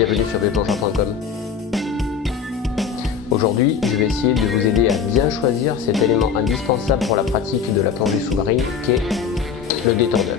bienvenue sur vesplongeurs.com. Aujourd'hui, je vais essayer de vous aider à bien choisir cet élément indispensable pour la pratique de la plongée sous-marine qu'est le détendeur.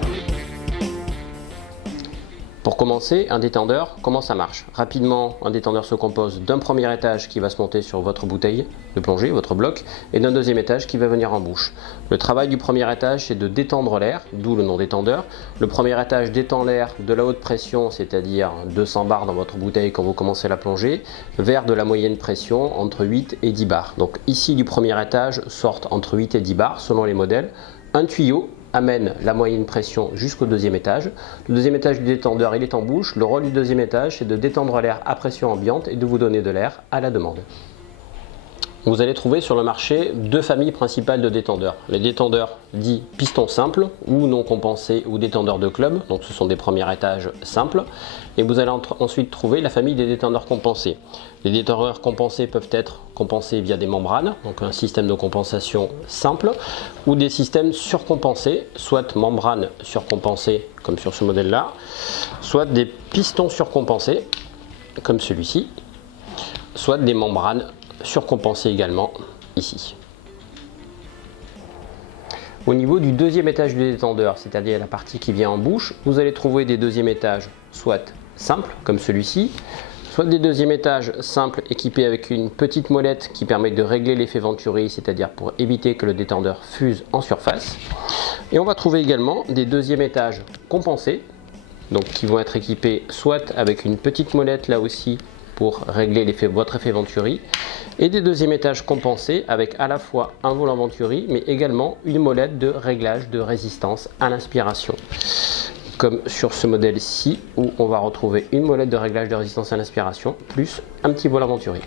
Pour commencer, un détendeur, comment ça marche? Rapidement, un détendeur se compose d'un premier étage qui va se monter sur votre bouteille de plongée, votre bloc, et d'un deuxième étage qui va venir en bouche. Le travail du premier étage, c'est de détendre l'air, d'où le nom détendeur. Le premier étage détend l'air de la haute pression, c'est-à-dire 200 bars dans votre bouteille quand vous commencez la plongée, vers de la moyenne pression entre 8 et 10 bars. Donc ici, du premier étage, sortent entre 8 et 10 bars selon les modèles. Un tuyau amène la moyenne pression jusqu'au deuxième étage. Le deuxième étage du détendeur, il est en bouche. Le rôle du deuxième étage, c'est de détendre l'air à pression ambiante et de vous donner de l'air à la demande. Vous allez trouver sur le marché deux familles principales de détendeurs. Les détendeurs dits piston simple ou non compensés ou détendeurs de club, donc ce sont des premiers étages simples. Et vous allez ensuite trouver la famille des détendeurs compensés. Les détendeurs compensés peuvent être compensés via des membranes, donc un système de compensation simple, ou des systèmes surcompensés, soit membranes surcompensées comme sur ce modèle-là, soit des pistons surcompensés comme celui-ci, soit des membranes surcompensé également ici. Au niveau du deuxième étage du détendeur, c'est-à-dire la partie qui vient en bouche, vous allez trouver des deuxièmes étages soit simples comme celui-ci, soit des deuxièmes étages simples équipés avec une petite molette qui permet de régler l'effet Venturi, c'est-à-dire pour éviter que le détendeur fuse en surface. Et on va trouver également des deuxièmes étages compensés, donc qui vont être équipés soit avec une petite molette là aussi pour régler votre effet Venturi, et des deuxièmes étages compensés avec à la fois un volant Venturi mais également une molette de réglage de résistance à l'inspiration, comme sur ce modèle-ci où on va retrouver une molette de réglage de résistance à l'inspiration plus un petit volant Venturi.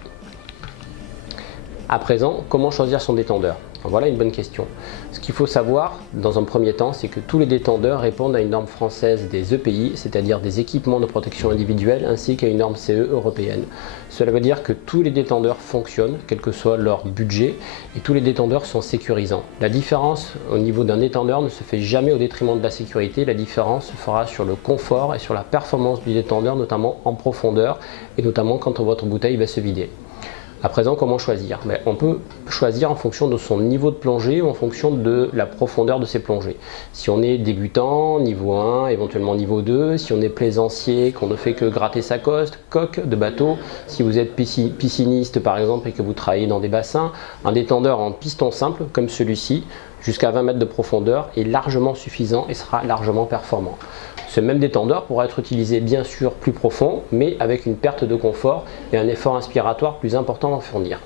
À présent, comment choisir son détendeur? Voilà une bonne question. Ce qu'il faut savoir dans un premier temps, c'est que tous les détendeurs répondent à une norme française des EPI, c'est-à-dire des équipements de protection individuelle, ainsi qu'à une norme CE européenne. Cela veut dire que tous les détendeurs fonctionnent, quel que soit leur budget, et tous les détendeurs sont sécurisants. La différence au niveau d'un détendeur ne se fait jamais au détriment de la sécurité, la différence se fera sur le confort et sur la performance du détendeur, notamment en profondeur, et notamment quand votre bouteille va se vider. À présent, comment choisir? On peut choisir en fonction de son niveau de plongée ou en fonction de la profondeur de ses plongées. Si on est débutant, niveau 1, éventuellement niveau 2, si on est plaisancier, qu'on ne fait que gratter sa coque de bateau, si vous êtes pisciniste par exemple et que vous travaillez dans des bassins, un détendeur en piston simple comme celui-ci, jusqu'à 20 mètres de profondeur, est largement suffisant et sera largement performant. Ce même détendeur pourra être utilisé bien sûr plus profond, mais avec une perte de confort et un effort inspiratoire plus important à fournir.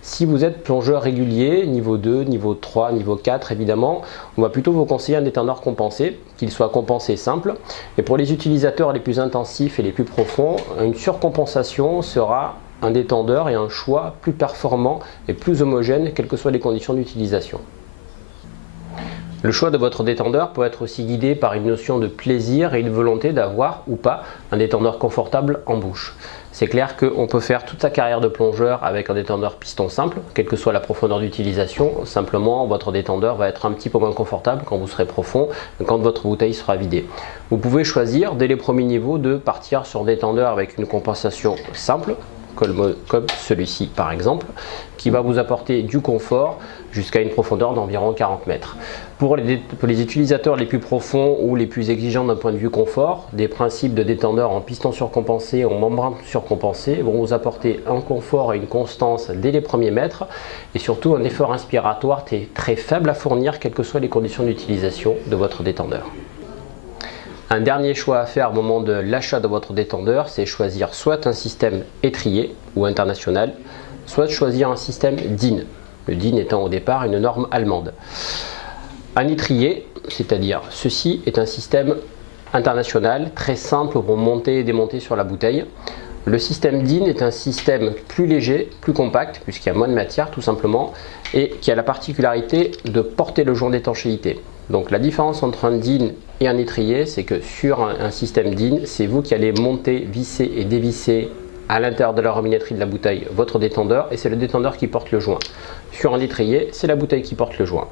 Si vous êtes plongeur régulier, niveau 2, niveau 3, niveau 4 évidemment, on va plutôt vous conseiller un détendeur compensé, qu'il soit compensé simple. Et pour les utilisateurs les plus intensifs et les plus profonds, une surcompensation sera un détendeur et un choix plus performant et plus homogène, quelles que soient les conditions d'utilisation. Le choix de votre détendeur peut être aussi guidé par une notion de plaisir et une volonté d'avoir ou pas un détendeur confortable en bouche. C'est clair qu'on peut faire toute sa carrière de plongeur avec un détendeur piston simple, quelle que soit la profondeur d'utilisation. Simplement, votre détendeur va être un petit peu moins confortable quand vous serez profond, quand votre bouteille sera vidée. Vous pouvez choisir dès les premiers niveaux de partir sur un détendeur avec une compensation simple, comme celui-ci par exemple, qui va vous apporter du confort jusqu'à une profondeur d'environ 40 mètres. Pour les utilisateurs les plus profonds ou les plus exigeants d'un point de vue confort, des principes de détendeur en piston surcompensé ou en membrane surcompensée vont vous apporter un confort et une constance dès les premiers mètres et surtout un effort inspiratoire très faible à fournir quelles que soient les conditions d'utilisation de votre détendeur. Un dernier choix à faire au moment de l'achat de votre détendeur, c'est choisir soit un système étrier ou international, soit choisir un système DIN. Le DIN étant au départ une norme allemande. Un étrier, c'est-à-dire ceci, est un système international très simple pour monter et démonter sur la bouteille. Le système DIN est un système plus léger, plus compact, puisqu'il y a moins de matière tout simplement, et qui a la particularité de porter le joint d'étanchéité. Donc la différence entre un DIN et un étrier, c'est que sur un système DIN, c'est vous qui allez monter, visser et dévisser à l'intérieur de la robinetterie de la bouteille votre détendeur et c'est le détendeur qui porte le joint. sur un étrier, c'est la bouteille qui porte le joint.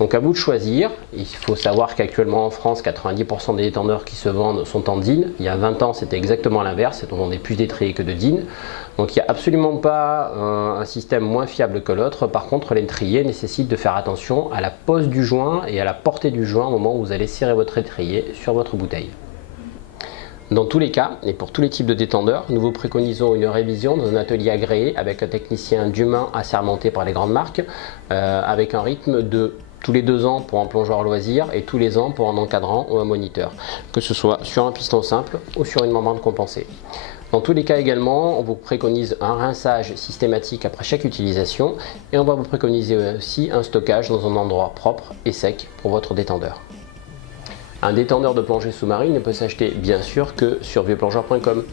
Donc à vous de choisir. Il faut savoir qu'actuellement en France, 90% des détendeurs qui se vendent sont en DIN. Il y a 20 ans, c'était exactement l'inverse, on vendait plus d'étriers que de DIN. Donc il n'y a absolument pas un système moins fiable que l'autre. Par contre, l'étrier nécessite de faire attention à la pose du joint et à la portée du joint au moment où vous allez serrer votre étrier sur votre bouteille. Dans tous les cas, et pour tous les types de détendeurs, nous vous préconisons une révision dans un atelier agréé avec un technicien d'humain assermenté par les grandes marques, avec un rythme de tous les 2 ans pour un plongeur loisir et tous les ans pour un encadrant ou un moniteur, que ce soit sur un piston simple ou sur une membrane compensée. Dans tous les cas également, on vous préconise un rinçage systématique après chaque utilisation et on va vous préconiser aussi un stockage dans un endroit propre et sec pour votre détendeur. Un détendeur de plongée sous-marine ne peut s'acheter bien sûr que sur vieuxplongeurs.com.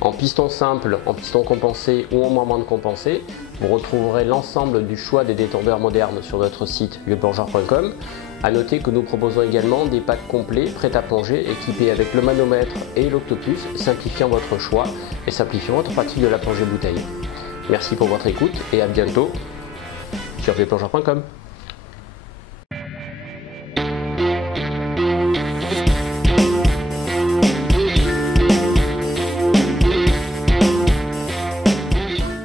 En piston simple, en piston compensé ou en membrane compensée, vous retrouverez l'ensemble du choix des détendeurs modernes sur notre site vieuxplongeurs.com. A noter que nous proposons également des packs complets prêts à plonger équipés avec le manomètre et l'octopus, simplifiant votre choix et simplifiant votre pratique de la plongée bouteille. Merci pour votre écoute et à bientôt sur vieuxplongeurs.com.